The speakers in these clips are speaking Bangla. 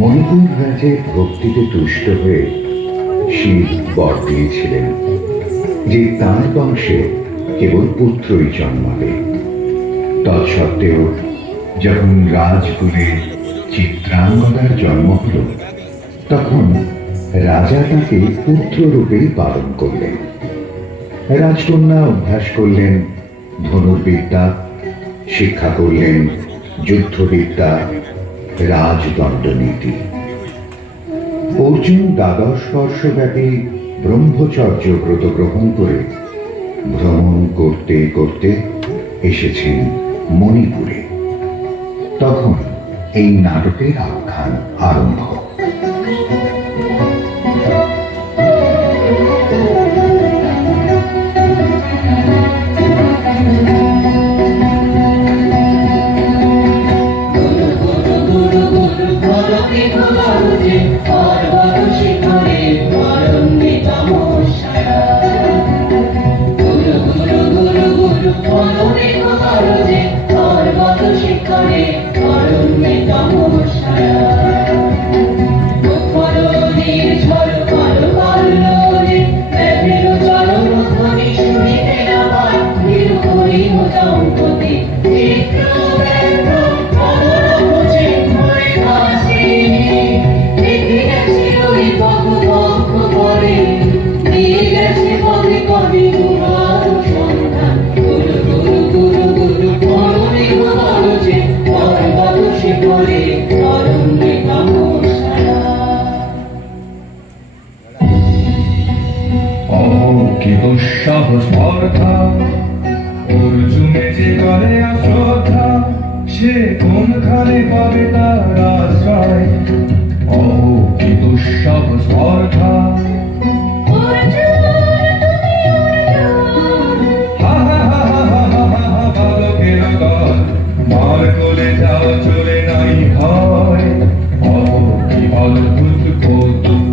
মণিপুর রাজে ভক্তিতে তুষ্ট হয়ে শিব বর দিয়েছিলেন যে তাঁর বংশে কেবল পুত্রই জন্মাবে। তৎসত্ত্বেও যখন রাজকুলে চিত্রাঙ্গদার জন্ম হল, তখন রাজা তাকে পুত্ররূপেই পালন করলেন। রাজকন্যা অভ্যাস করলেন ধনুর্বিদ্যা, শিক্ষা করলেন যুদ্ধবিদ্যা, রাজদণ্ডনীতি। অর্জুন দ্বাদশ বর্ষব্যাপী ব্রহ্মচর্য ব্রত গ্রহণ করে ভ্রমণ করতে করতে এসেছেন মণিপুরে। তখন এই নাটকের আখ্যান আরম্ভ। অর্জুনে যে করে অশ্রদ্ধা, সে কোনখানে পাবে তার আশ্রয়? অহো কি দুঃসহ স্পর্ধা। বালকের দল মার কোলে যাও, চলে নাই ভয়। অহো কি অদ্ভুত কৌতুক।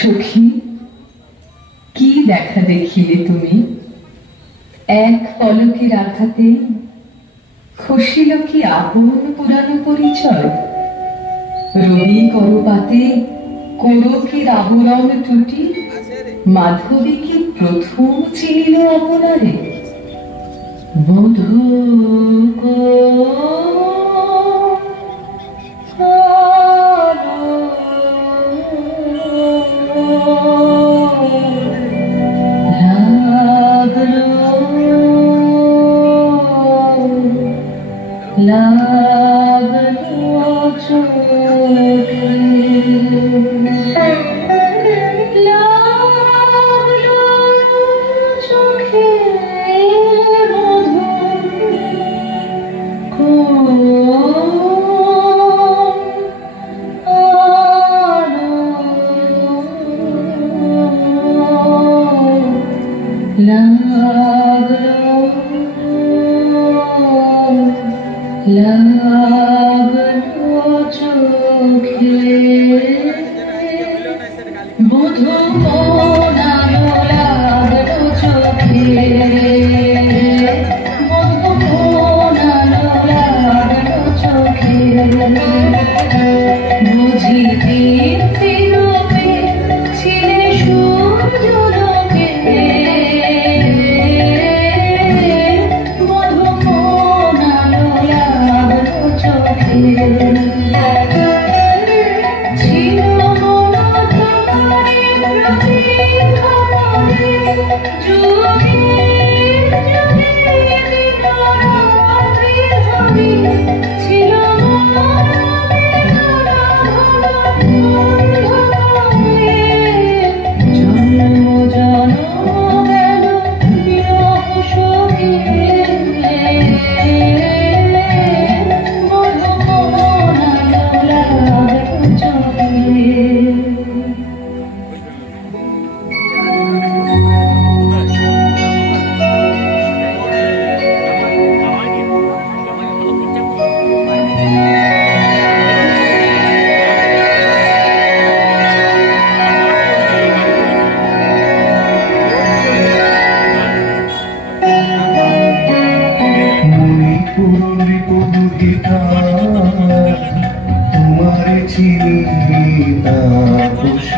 সখী, কি দেখা দেখিলে তুমি? এক পলকের আঘাতে খসিল কি আপন পুরানো পরিচয়? রবি করপাতে কোরকের আবরণ টুটি মাধবী কি প্রথম চিনিল আপনারে? বধূ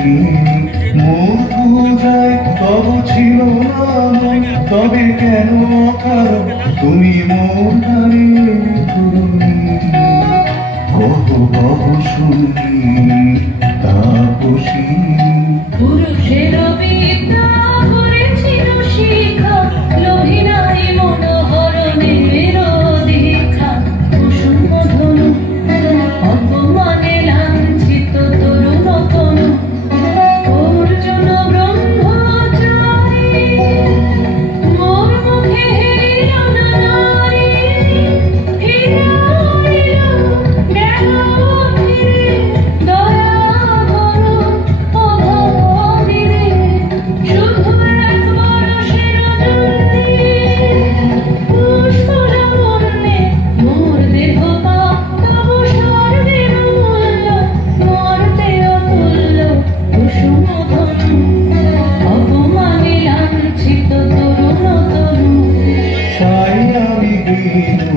অসীম মোর পূজায় তব ছিল না মন, তবে কেন অকারণ তুমি মোর দ্বারে তরুণী। কহ কহ শুনি তাপসী, পুরুষের বিদ্যা করেছিল শিখা, লোভী নারী মনোহরণের দীক্ষা। কুসুম ধনু অপমানে লাঞ্ছিত তরুণ তনু, অর্জুন ব্রহ্মচারী মোর মুখে হেরিল না নারী। ফিরে আইল গেল ফিরে, দয়া করো ও ভগবীরে, শুধু এক বরষের জন্যে পুষ্প লাবণ্যে মোর দেহ পাপ, তব স্বর্গের মূল্য মর্তে অতুল্য। কুসুম ধনু অপমানে লাঞ্ছিত তরুণ তরু, তাই আমি বিনু